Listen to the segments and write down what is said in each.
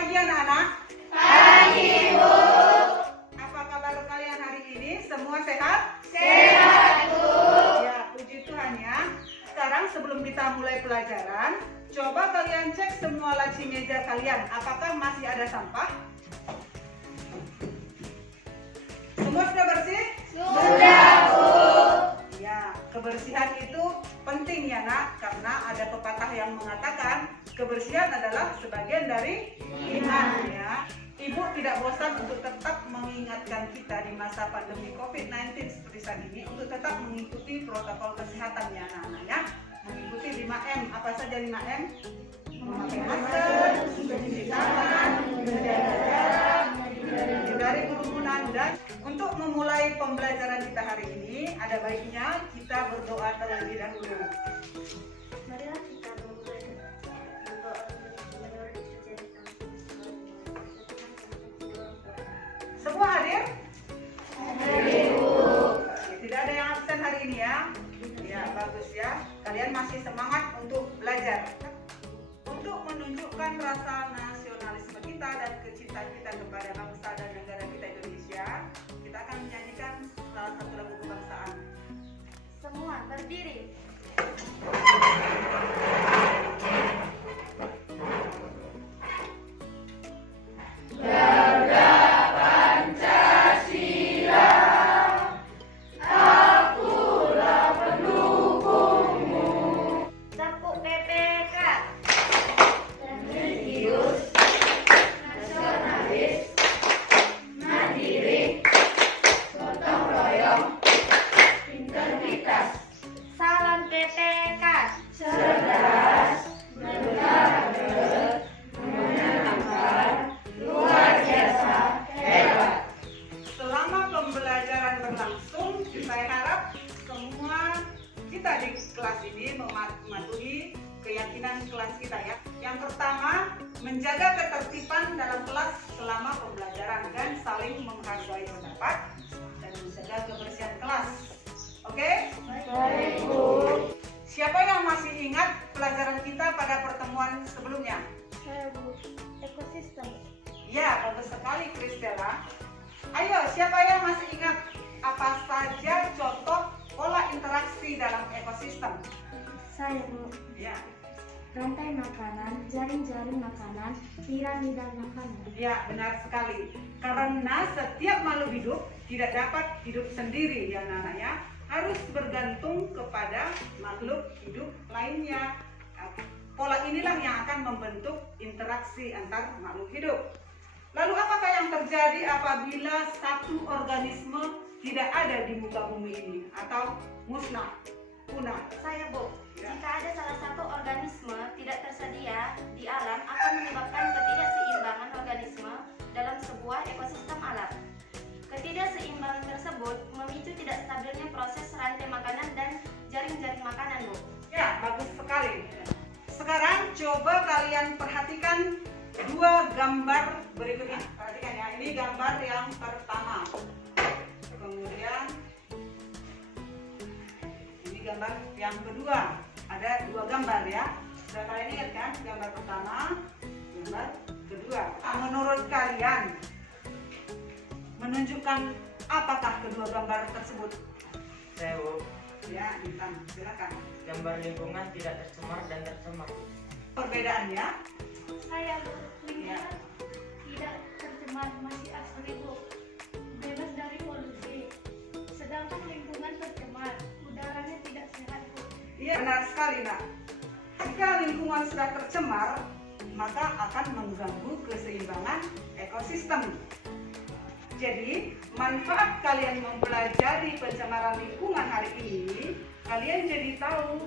pagi anak-anak. Pagi, Bu. Apa kabar kalian hari ini? Semua sehat? Sehat, Bu. Ya, puji Tuhan ya. Sekarang sebelum kita mulai pelajaran, coba kalian cek semua laci meja kalian. Apakah masih ada sampah? Semua sudah bersih? Sudah, Bu. Ya, kebersihan itu penting ya nak, karena ada pepatah yang mengatakan kebersihan adalah sebagian dari iman ya. Ibu tidak bosan untuk tetap mengingatkan kita di masa pandemi COVID-19 seperti saat ini untuk tetap mengikuti protokol kesehatan ya anak-anak ya. Mengikuti 5M. Apa saja 5M? Memakai masker, mencuci tangan, menjaga jarak, menghindari kerumunan. Dan untuk memulai pembelajaran kita hari ini, ada baiknya kita berdoa terlebih dahulu. Marilah kita memulai berdoa menurut kecerdasan. Semua hadir? Hadir, Bu. Tidak ada yang absen hari ini ya. Ya, bagus ya. Kalian masih semangat untuk belajar. Untuk menunjukkan rasa nasionalisme kita dan kecintaan kita kepada bangsa dan negara kita Indonesia, kita akan menyanyikan salah satu lagu kebangsaan. Semua berdiri. Tepuk PPK. Religius, nasionalis, mandiri, gotong royong, integritas, Salam PPK. cerdas, berkarakter, menyenangkan, luar biasa, hebat. Selama pembelajaran berlangsung, saya harap semua kita di kelas ini mematuhi keyakinan kelas kita ya. Yang pertama, menjaga ketertiban dalam kelas selama pembelajaran dan saling menghargai pendapat dan menjaga kebersihan kelas. Oke? Baik, Bu. Siapa yang masih ingat pelajaran kita pada pertemuan sebelumnya? Saya Bu. Ekosistem. Ya, bagus sekali Kristela. Ayo, siapa yang masih ingat apa saja contoh pola interaksi dalam ekosistem? Saya Bu. Ya, Rantai makanan, jaring-jaring makanan, piramida makanan. ya benar sekali. Karena setiap makhluk hidup tidak dapat hidup sendiri ya anak-anak ya. Harus bergantung kepada makhluk hidup lainnya. Pola inilah yang akan membentuk interaksi antar makhluk hidup. Lalu apakah yang terjadi apabila satu organisme tidak ada di muka bumi ini atau musnah, punah? Saya Bu. Ya. Jika ada salah satu organisme tidak tersedia di alam akan menyebabkan ketidakseimbangan organisme dalam sebuah ekosistem alam. Ketidakseimbangan tersebut memicu tidak stabilnya proses rantai makanan dan jaring-jaring makanan, Bu. Ya, bagus sekali. Sekarang coba kalian perhatikan dua gambar berikut ini. Perhatikan ya, ini gambar yang pertama. Kemudian ini gambar yang kedua. Ada dua gambar ya. Sudah kalian ingat kan? Gambar pertama, gambar kedua. Menurut kalian menunjukkan apakah kedua gambar tersebut? Saya Bu, Ya, Intan, silakan. gambar lingkungan tidak tercemar dan tercemar. Perbedaannya? Saya Bu. Ya. Tidak tercemar, masih asli Bu. Bebas dari polusi. Sedangkan lingkungan tercemar, udaranya tidak sehat Bu. Iya, benar sekali nak. Jika lingkungan sudah tercemar, maka akan mengganggu keseimbangan ekosistem. Jadi, manfaat kalian mempelajari pencemaran lingkungan hari ini, kalian jadi tahu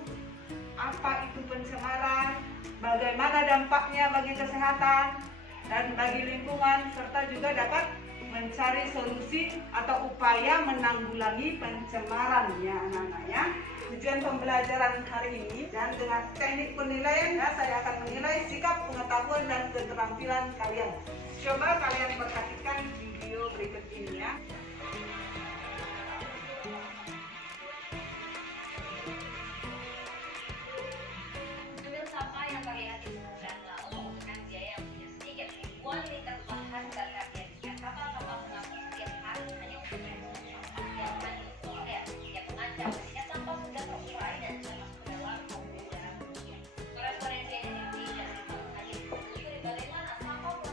apa itu pencemaran, bagaimana dampaknya bagi kesehatan dan bagi lingkungan, serta juga dapat mencari solusi atau upaya menanggulangi pencemarannya anak-anak ya. Tujuan pembelajaran hari ini dan dengan teknik penilaian ya, saya akan menilai sikap, pengetahuan dan keterampilan kalian. Coba kalian perhatikan video berikut ini ya. Ambil sampah yang terlihat di permukaan laut menggunakan biaya yang punya sedikit ribuan semua liter bahan bakar yang kapal-kapal pengangkut setiap hari hanya untuk yang mengancam ketika sampah sudah terurai dan sudah masuk ke dalam udara. Korespondensi energi dan Haji Putri, bagaimana sampah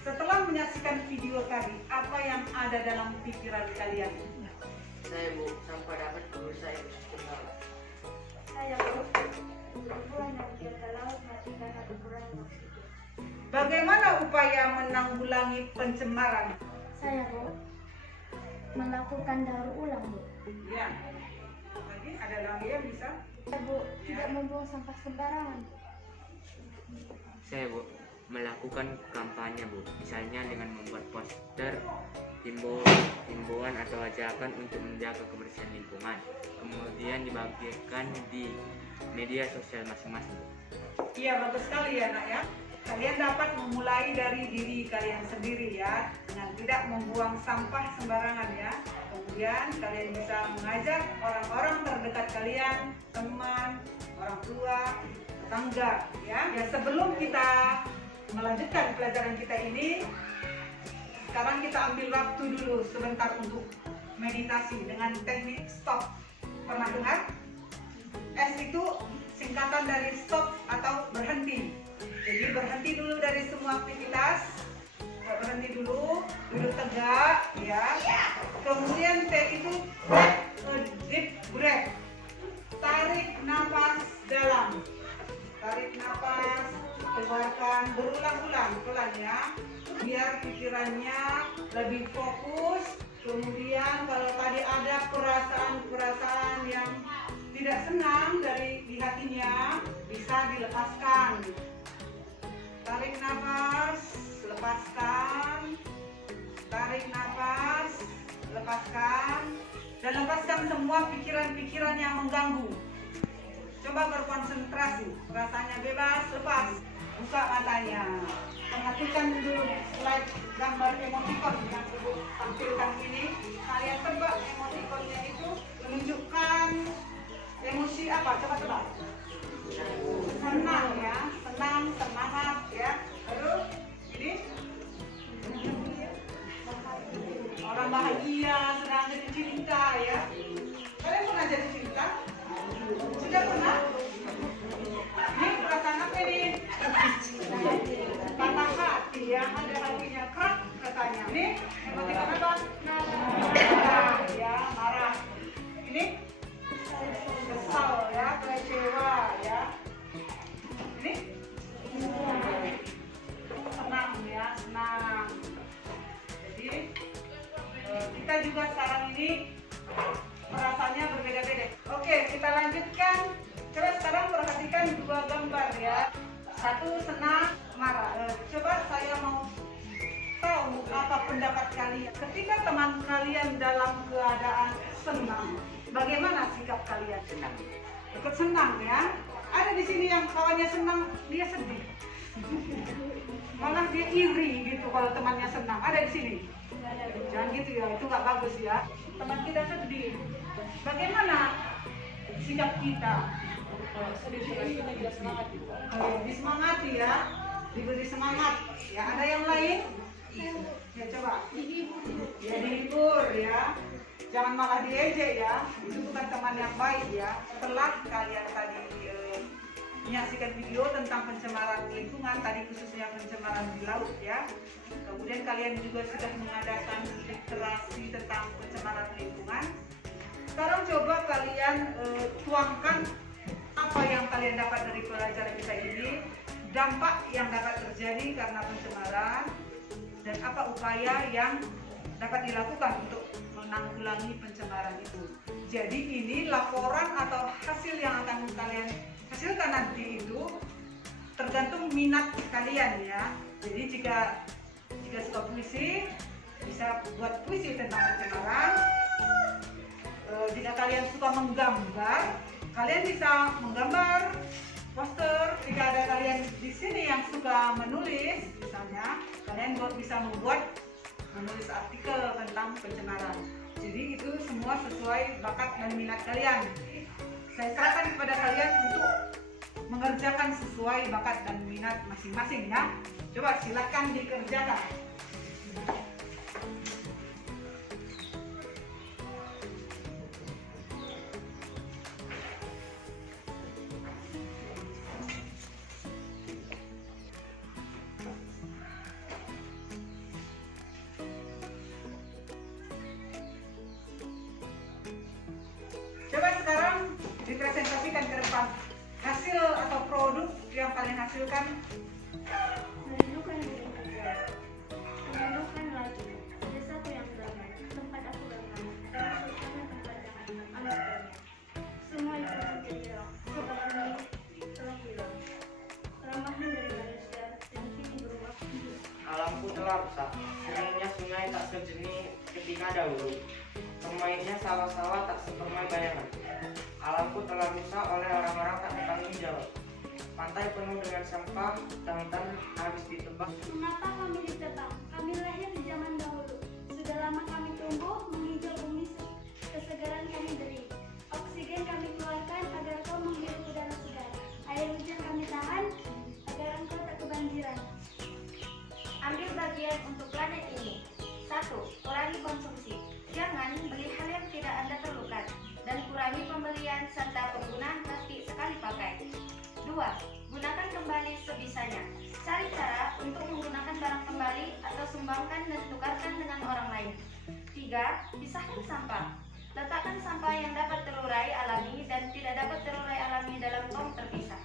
Setelah menyaksikan video tadi, apa yang ada dalam pikiran kalian? Saya Bu, sampah dapat merusak ekosistem laut. saya berbulan yang biar ke laut mati karena kekurangan oksigen. Bagaimana upaya menanggulangi pencemaran? Saya, Bu, melakukan daur ulang, Bu. Ya. Lagi ada lagi yang bisa? Saya, Bu, tidak membuang sampah sembarangan. Saya Bu, melakukan kampanye Bu, misalnya dengan membuat poster, himbauan atau ajakan untuk menjaga kebersihan lingkungan, kemudian dibagikan di media sosial masing-masing Bu. Iya, bagus sekali ya nak ya. Kalian dapat memulai dari diri kalian sendiri ya, dengan tidak membuang sampah sembarangan ya. Kemudian kalian bisa mengajak orang-orang terdekat kalian, teman, orang tua, tetangga ya. Ya, sebelum kita melanjutkan pelajaran kita ini, sekarang kita ambil waktu dulu sebentar untuk meditasi dengan teknik stop. Pernah dengar? S itu singkatan dari stop atau berhenti. Jadi berhenti dulu dari semua aktivitas, berhenti dulu, duduk tegak ya. Kemudian T itu deep breath, tarik nafas dalam, tarik nafas, keluarkan berulang-ulang pelan ya, biar pikirannya lebih fokus. Kemudian kalau tadi ada perasaan-perasaan yang tidak senang dari di hatinya, bisa dilepaskan. Tarik nafas, lepaskan. Tarik nafas, lepaskan. Dan lepaskan semua pikiran-pikiran yang mengganggu. Coba berkonsentrasi, rasanya bebas, lepas. Buka matanya. Perhatikan dulu slide gambar emoticon yang ibu tampilkan ini. Kalian tebak emoticonnya itu menunjukkan emosi apa? Coba tebak. Senang ya, senang, semangat ya. Terus ini orang bahagia, sedang jatuh cinta ya. Kalian pernah jatuh cinta? Sudah pernah? Ini perasaan apa ini? Patah hati ya, ada hatinya kerak katanya. Ini emoticon apa? Marah ya, marah. Ini kesal ya, kecewa ya. Ini senang ya, senang. Jadi kita juga sekarang ini perasaannya berbeda-beda. Oke, kita lanjutkan. Coba sekarang perhatikan dua gambar ya. Satu senang, marah. Coba saya mau tahu apa pendapat kalian. Ketika teman kalian dalam keadaan senang, bagaimana sikap kalian? Senang. Ikut senang ya. Ada di sini yang kawannya senang, dia sedih. Malah dia iri gitu kalau temannya senang. Ada di sini. Jangan gitu ya, itu nggak bagus ya. Teman kita sedih. Bagaimana sikap kita? Disemangati ya, diberi semangat. Ya, ada yang lain? Ya coba. Ya dihibur ya. Jangan malah diejek ya. Itu bukan teman yang baik ya. Setelah kalian tadi menyaksikan video tentang pencemaran lingkungan, tadi khususnya pencemaran di laut ya. Kemudian kalian juga sudah mengadakan literasi tentang pencemaran lingkungan. Sekarang coba kalian tuangkan apa yang kalian dapat dari pelajaran kita ini, dampak yang dapat terjadi karena pencemaran, dan apa upaya yang dapat dilakukan untuk menanggulangi pencemaran itu. Jadi ini laporan atau hasil yang akan kalian hasilkan nanti itu tergantung minat kalian ya. Jadi jika suka puisi, bisa buat puisi tentang pencemaran. Jika kalian suka menggambar, Kalian bisa menggambar poster. Jika ada kalian di sini yang suka menulis, misalnya kalian bisa menulis artikel tentang pencemaran. Jadi itu semua sesuai bakat dan minat kalian. Saya serahkan kepada kalian untuk mengerjakan sesuai bakat dan minat masing-masing ya. Coba silakan dikerjakan. Coba sekarang dipresentasikan ke depan hasil atau produk yang kalian hasilkan. Merindukan diri kerja, merindukan lagi, desa yang damai, tempat aku bermain, dan suasana tempat dengan anak-anaknya. Semua itu terjadi, seperti telah hilang. Keramahan dari manusia dan kini berubah. Alamku telah rusak, seringnya sungai tak sejernih ketika dahulu. Permainnya sawah-sawah tak sepermai bayangan. Alamku telah rusak oleh orang-orang tak bertanggung jawab. Pantai penuh dengan sampah, hutan habis ditebang. Mengapa kami ditebang? Kami lahir di zaman dahulu. Sudah lama kami tumbuh, menghijau bumi, kesegaran kami beri. Oksigen kami keluarkan agar kau menghirup udara segar. Air hujan kami tahan agar engkau tak kebanjiran. Ambil bagian untuk planet ini. 1. Kurangi konsumsi. Jangan beli hal yang tidak Anda perlukan dan kurangi pembelian serta penggunaan plastik sekali pakai. 2. Gunakan kembali sebisanya. Cari cara untuk menggunakan barang kembali atau sumbangkan dan tukarkan dengan orang lain. 3. Pisahkan sampah. Letakkan sampah yang dapat terurai alami dan tidak dapat terurai alami dalam tong terpisah.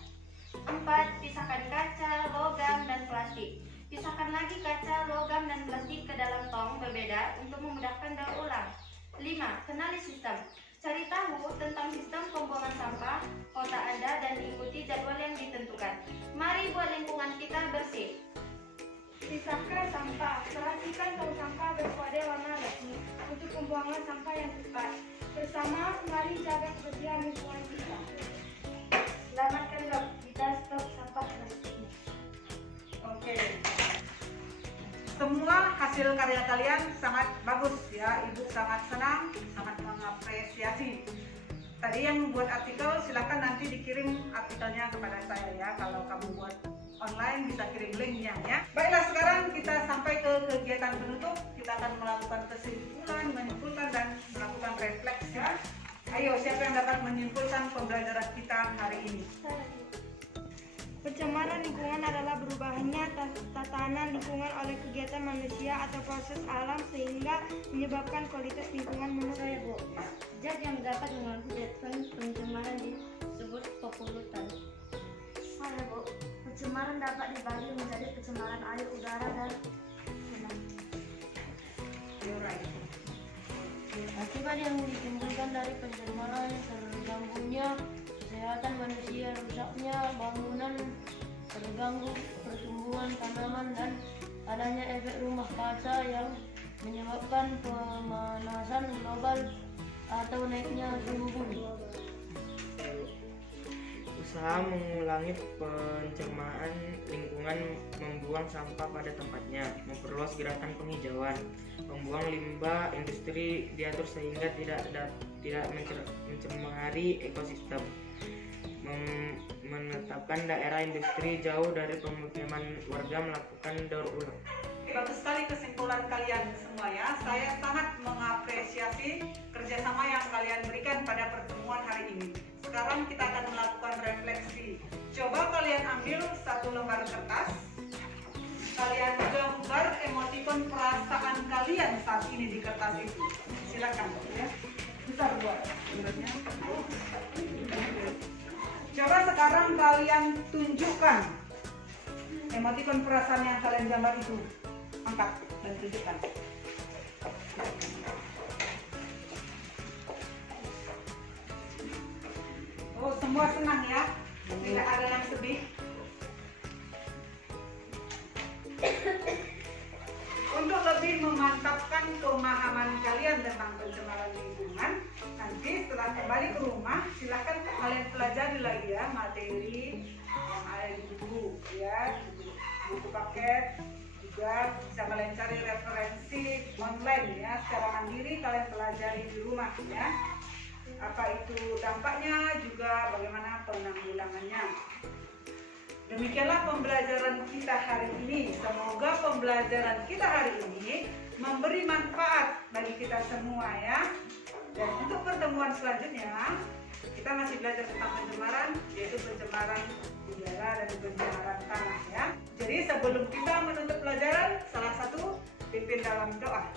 4. Pisahkan kaca, logam, dan plastik. Pisahkan lagi kaca, logam, dan plastik ke dalam tong berbeda untuk memudahkan daur ulang. 5. Kenali sistem. Cari tahu tentang sistem pembuangan sampah kota Anda dan ikuti jadwal yang ditentukan. Mari buat lingkungan kita bersih. Pisahkan sampah. Perhatikan tong sampah berkode warna resmi untuk pembuangan sampah yang tepat. Bersama, mari jaga kebersihan lingkungan kita. Selamatkan dok, kita stop sampah plastik. Oke. Semua hasil karya kalian sangat bagus ya. Ibu sangat senang, sangat mengapresiasi. Tadi yang membuat artikel silakan nanti dikirim artikelnya kepada saya ya. Kalau kamu buat online bisa kirim linknya ya. Baiklah, sekarang kita sampai ke kegiatan penutup. Kita akan melakukan kesimpulan, menyimpulkan dan melakukan refleksi. Ayo, siapa yang dapat menyimpulkan pembelajaran kita hari ini? Pencemaran lingkungan adalah berubahnya tatanan lingkungan oleh kegiatan manusia atau proses alam sehingga menyebabkan kualitas lingkungan menurun. Zat yang dapat mengakibatkan pencemaran disebut polutan. Saya Bu, pencemaran dapat dibagi menjadi pencemaran air, udara, dan tanah. Akibat yang ditimbulkan dari pencemaran terganggunya kesehatan manusia, rusaknya bangunan, terganggu pertumbuhan tanaman, dan adanya efek rumah kaca yang menyebabkan pemanasan global atau naiknya suhu bumi. Usaha mengulangi pencemaran lingkungan, membuang sampah pada tempatnya, memperluas gerakan penghijauan, membuang limbah industri diatur sehingga tidak mencemari ekosistem, menetapkan daerah industri jauh dari pemukiman warga, melakukan daur ulang. Bagus sekali kesimpulan kalian semua ya. Saya sangat mengapresiasi kerjasama yang kalian berikan pada pertemuan hari ini. Sekarang kita akan melakukan refleksi. Coba kalian ambil satu lembar kertas. Kalian gambar emotikon perasaan kalian saat ini di kertas itu. Silakan ya. Besar buat gambarnya. Coba sekarang kalian tunjukkan emotikon perasaan yang kalian gambar itu. Angkat dan tunjukkan. Oh, semua senang ya? Tidak ada yang sedih. Untuk lebih memantapkan pemahaman kalian tentang pencemaran lingkungan, nanti setelah kembali ke rumah, silakan kalian di rumah ya. Apa itu dampaknya, juga bagaimana penanggulangannya. Demikianlah pembelajaran kita hari ini. Semoga pembelajaran kita hari ini memberi manfaat bagi kita semua ya. Dan untuk pertemuan selanjutnya, kita masih belajar tentang pencemaran, yaitu pencemaran udara dan pencemaran tanah ya. Jadi sebelum kita menutup pelajaran, salah satu pimpin dalam doa.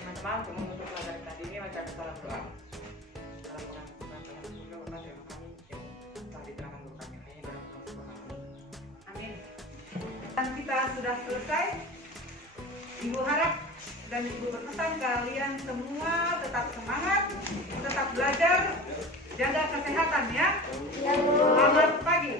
Teman-teman, untuk menutup pelajaran tadi ini baca salam doa. Dalam pengambilan terima kami yang telah diterangkan guru kami. Hanya dalam nama Amin. Dan kita sudah selesai. Ibu harap dan Ibu berpesan kalian semua tetap semangat, tetap belajar, jaga kesehatan ya. Selamat pagi.